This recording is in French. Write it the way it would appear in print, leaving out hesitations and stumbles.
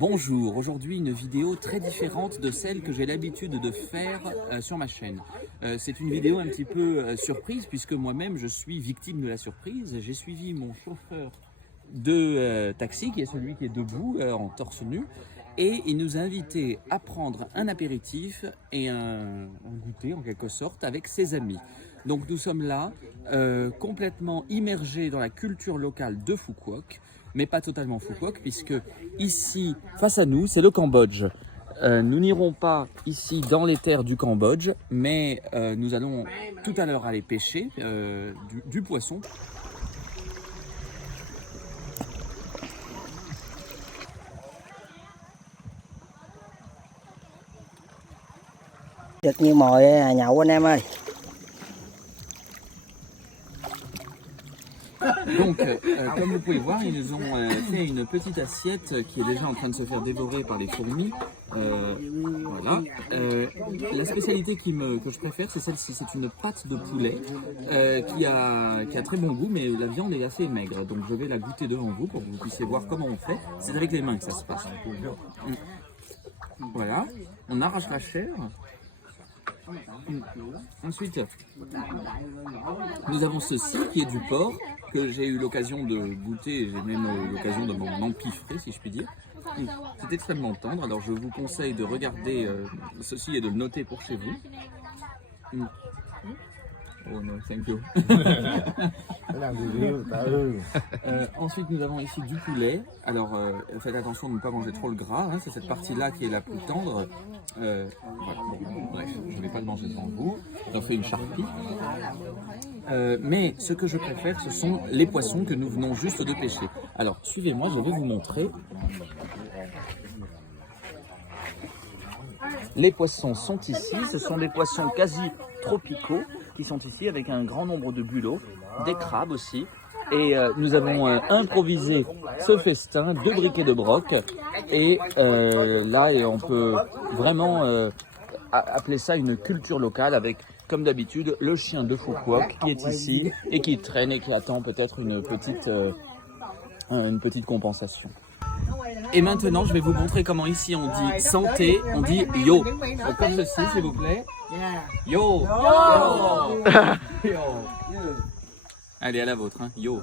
Bonjour, aujourd'hui une vidéo très différente de celle que j'ai l'habitude de faire sur ma chaîne. C'est une vidéo un petit peu surprise puisque moi-même je suis victime de la surprise. J'ai suivi mon chauffeur de taxi qui est celui qui est debout en torse nu et il nous a invités à prendre un apéritif et un goûter en quelque sorte avec ses amis. Donc nous sommes là complètement immergés dans la culture locale de Phu Quoc, mais pas totalement Phu Quoc puisque ici face à nous c'est le Cambodge. Nous n'irons pas ici dans les terres du Cambodge, mais nous allons tout à l'heure aller pêcher du poisson. Được như mồi nhậu anh em ơi. Donc, comme vous pouvez voir, ils nous ont fait une petite assiette qui est déjà en train de se faire dévorer par les fourmis. Voilà. La spécialité que je préfère, c'est celle-ci. C'est une pâte de poulet qui a très bon goût, mais la viande est assez maigre. Donc, je vais la goûter devant vous pour que vous puissiez voir comment on fait. C'est avec les mains que ça se passe. Voilà. On arrache la chair. Ensuite, nous avons ceci qui est du porc que j'ai eu l'occasion de goûter, j'ai même eu l'occasion de m'en empiffrer si je puis dire. C'est extrêmement tendre, alors je vous conseille de regarder ceci et de le noter pour chez vous. Oh non, thank you. Ensuite, nous avons ici du poulet. Alors, faites attention de ne pas manger trop le gras. Hein, c'est cette partie-là qui est la plus tendre. Voilà. Bon, bref, je ne vais pas le manger devant vous. J'en fais une charpie. Mais ce que je préfère, ce sont les poissons que nous venons juste de pêcher. Alors, suivez-moi, je vais vous montrer. Les poissons sont ici. Ce sont des poissons quasi tropicaux qui sont ici avec un grand nombre de bulots, des crabes aussi. Et nous avons improvisé ce festin, 2 briquets de broc. Et là, on peut vraiment appeler ça une culture locale avec, comme d'habitude, le chien de Phu Quoc qui est ici et qui traîne et qui attend peut-être une petite compensation. Et maintenant, je vais vous montrer comment ici on dit santé, on dit yo. Donc, comme ceci, s'il vous plaît. Yo. Yo. Allez, à la vôtre, hein. Yo.